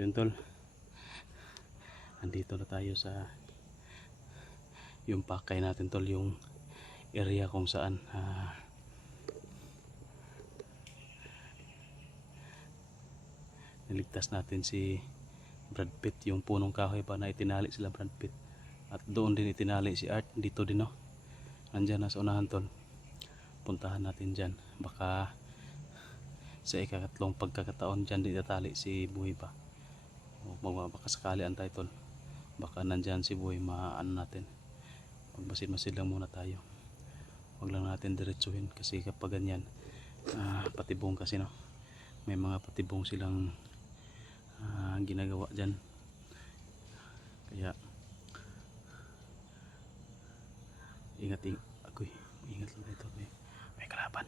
So yun tol, andito na tayo sa yung pakay natin tol, yung area kung saan niligtas natin si Brad Pitt. Yung punong kahoy pa na itinali sila Brad Pitt, at doon din itinali si Art. Dito din no, nandyan na sa unahan tol. Puntahan natin dyan, baka sa ikakatlong pagkakataon dyan di tatali si Buhay pa. Magbabakasakali ang title, baka nandyan si Buhay, maano natin, magmasid-masid lang muna tayo. Huwag lang natin diretsuhin kasi kapag ganyan patibong kasi no, may mga patibong silang ginagawa dyan, kaya ingat lang dito, may kalaban.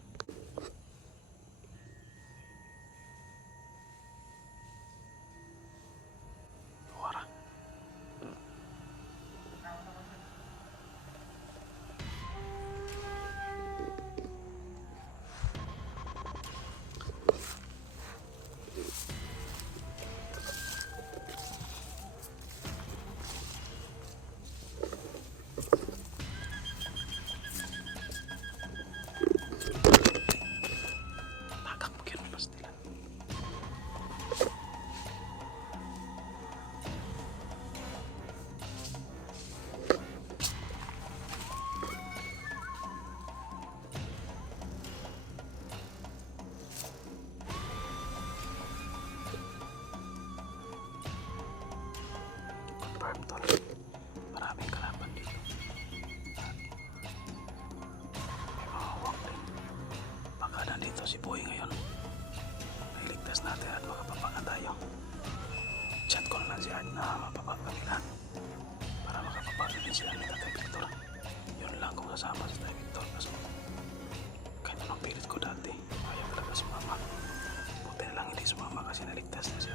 Wara. Confirm tol, maraming kalaban dito. May mga huwak din. Baka nandito si Boy ngayon, nailigtas natin at makapapanga tayo. Chat ko na lang si Art na mapapag kami lahat para makapapag din sila ni Tatay Victor. Yun lang kung kasama si Tatay Victor, kasi kahit anong pilit ko dati, ayaw talaga si Mama. Buti na lang hindi sumama kasi naligtas na siya.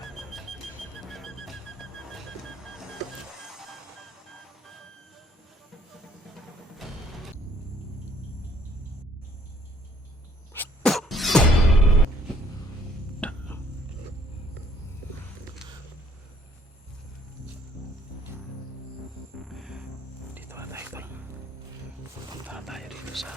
Punta na tayo dito sa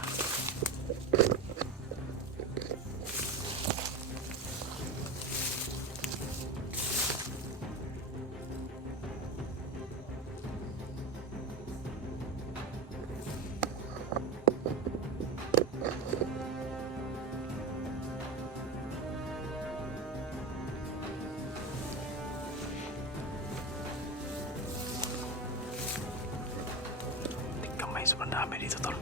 may sobrang dami dito tol.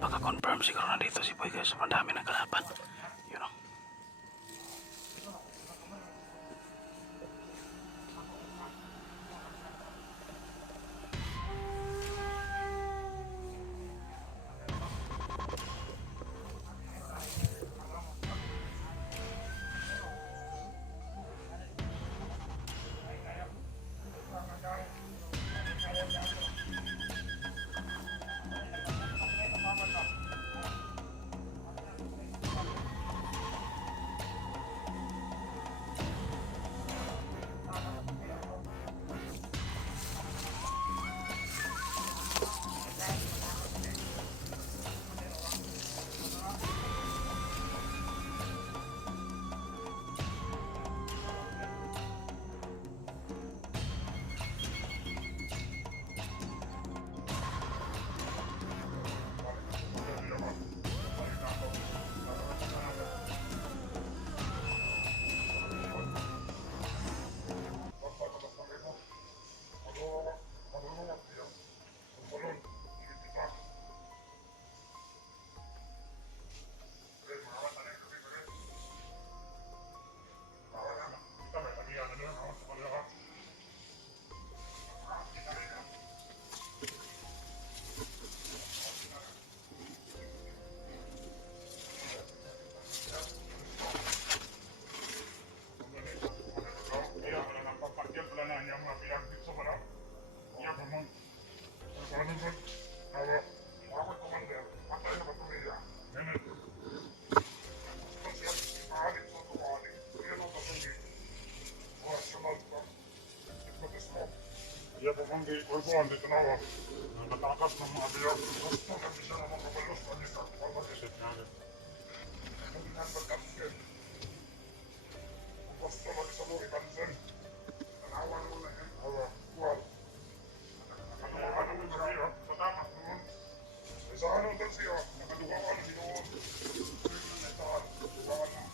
Baka confirm siguro na dito si Boy guys, sobrang dami ng kalaban. You know. Pamanggi, Uruguan, dito na ako. Natakas ng mga biyak. Gusto na bisa na mga kabalos. Ano yung pag-isip natin? Ano yung pagkapsin? Gusto na bisa mo ikansin. Nanawan mo na yun. Well, nakaluwaan mo sa iyo. Matama noon. Sa ano daw siya? Nakaluwaan mo noon. Nakaluwaan na.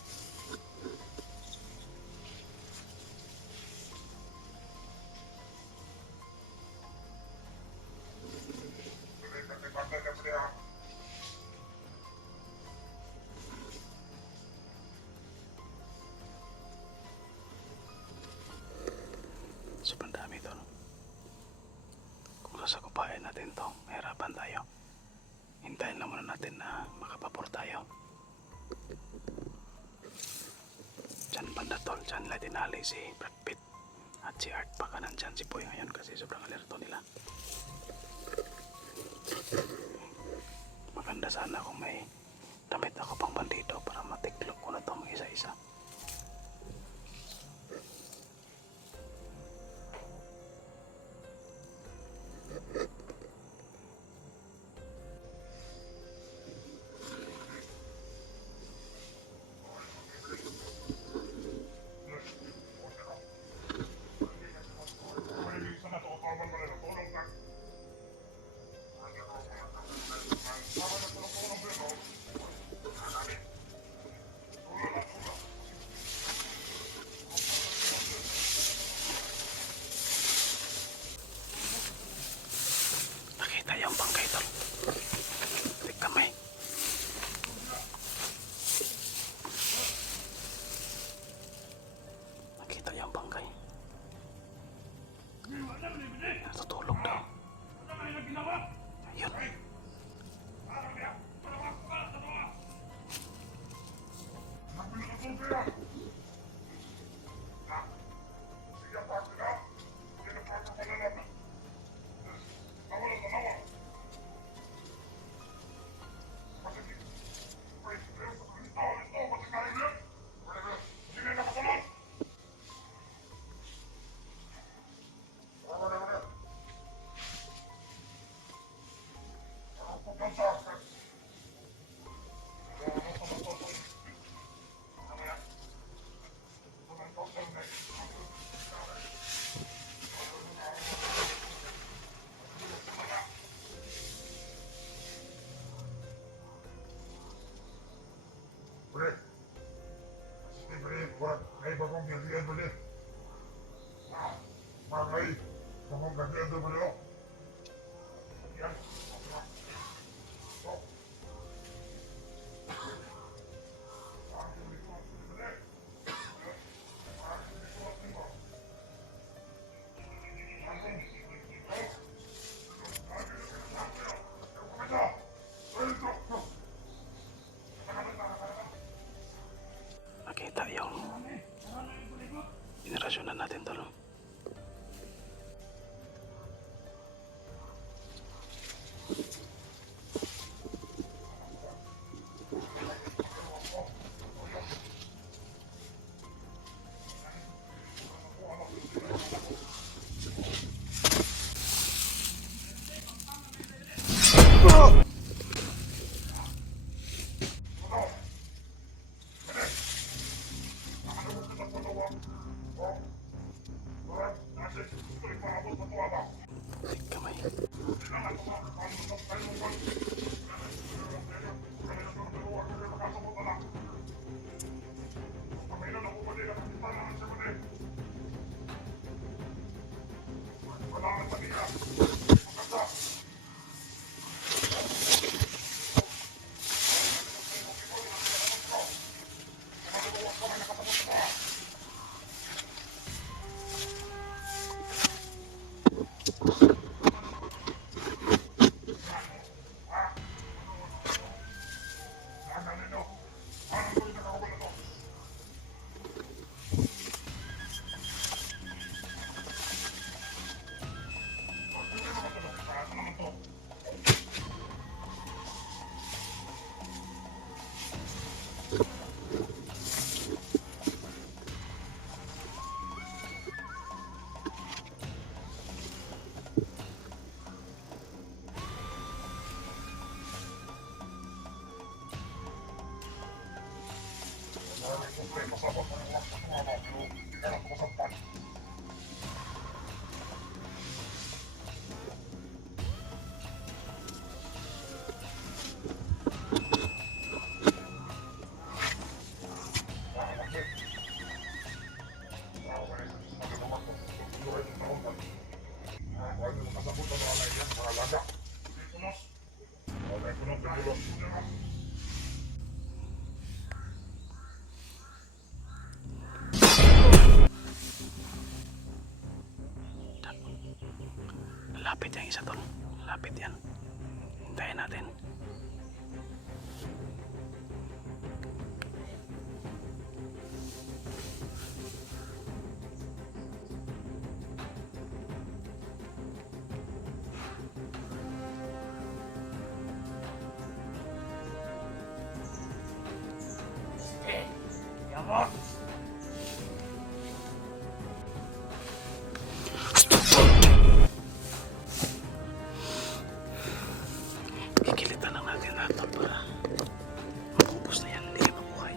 Sobrang dami ito, no? Kung sasakupain natin to, mahirapan tayo. Hintayin lang muna natin na makapapor tayo. Diyan banda tol, diyan nila tinali si Brad Pitt at si Art. Baka nandyan si Boy ngayon kasi sobrang alerto nila. Maganda sana kung may damit ako pang bandido para matiklop ko na ito mga isa-isa. Nakita yung bangkay tol. Tik kamay. Nakita yung bangkay. Natutulog daw. Ayun. Boleh. Ini boleh buat air bagong gantian boleh. Makai bagong gantian tu boleh. Yan. Nakita yung inirasyonan natin tol. Malapit yung isa tol. Malapit yan. Hintayin natin. Yaman! Kikilitan lang natin nato para maubos na yan. Hindi na mabuhay.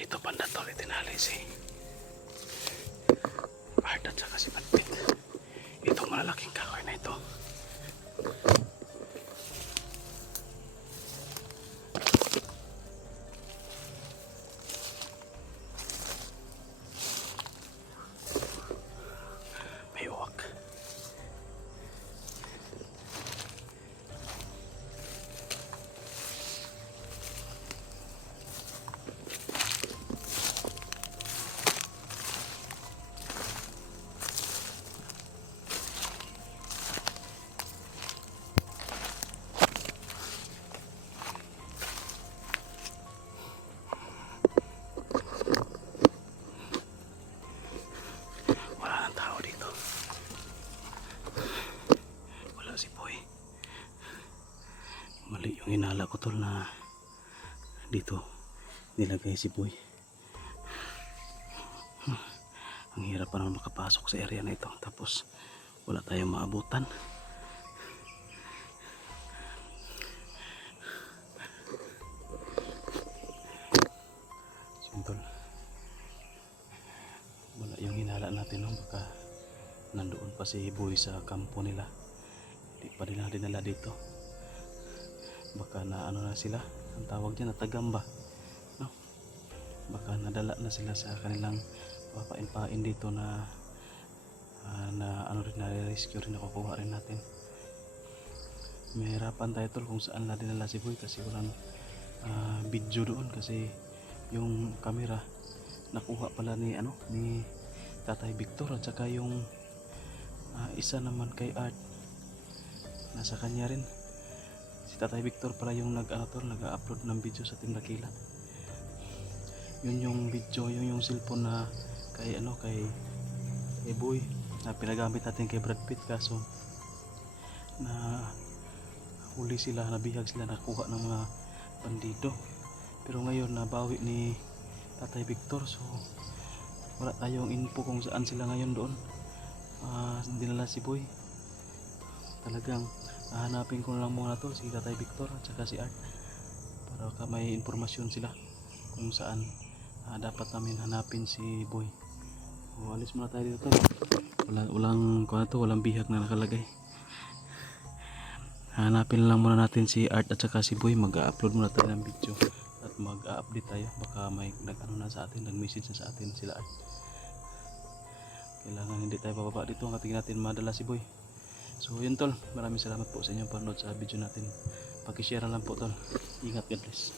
Dito banda tol itinali si Art at saka si Batpit. Itong malalaking kahoy na ito. May uwak. Wala nang tao dito. Wala si Boy. Mali yung hinala ko tol na dito nilagay si Boy. Ang hirap pa naman makapasok sa area na ito. Tapos wala tayong maabutan. Sintol. Wala yung hinala natin no? Baka nandoon pa si Boy sa kampo nila. Hindi pa nila dinala dito. Baka na ano na sila. Ang tawag dyan na tagamba. No? Baka nadala na sila sa kanilang papain-pain dito na na ano rin na-rescue rin, nakukuha rin natin. Mahirapan tayo tol kung saan na dinala si Boy kasi walang video doon kasi yung camera nakuha pala ni ano ni Tatay Victor at saka yung isa naman kay Art nasa kanya rin. Si Tatay Victor pala yung nag-upload ng video sa Team Dakila. Yun yung video, yun yung cellphone na kay kay Boy na pinagamit natin kay Brad Pitt, kaso na huli sila, nabihag sila, nakuha ng mga bandido. Pero ngayon nabawi ni Tatay Victor, so wala tayong info kung saan sila ngayon doon. Dinala si Boy. Talagang hanapin ko na lang muna to si Tatay Victor at saka si Art para may informasyon sila kung saan dapat namin hanapin si Boy. Alis muna tayo dito. Walang bihag na nakalagay. Hanapin lang muna natin si Art at saka si Boy. Mag-upload muna tayo ng video at mag-update tayo. Baka may nag-message na sa atin sila Art. Kailangan hindi tayo bababa dito hanggang natin madala si Boy. So yun tol, maraming salamat po sa inyong panood sa video natin. Paki-share lang po tol. Ingat, God bless.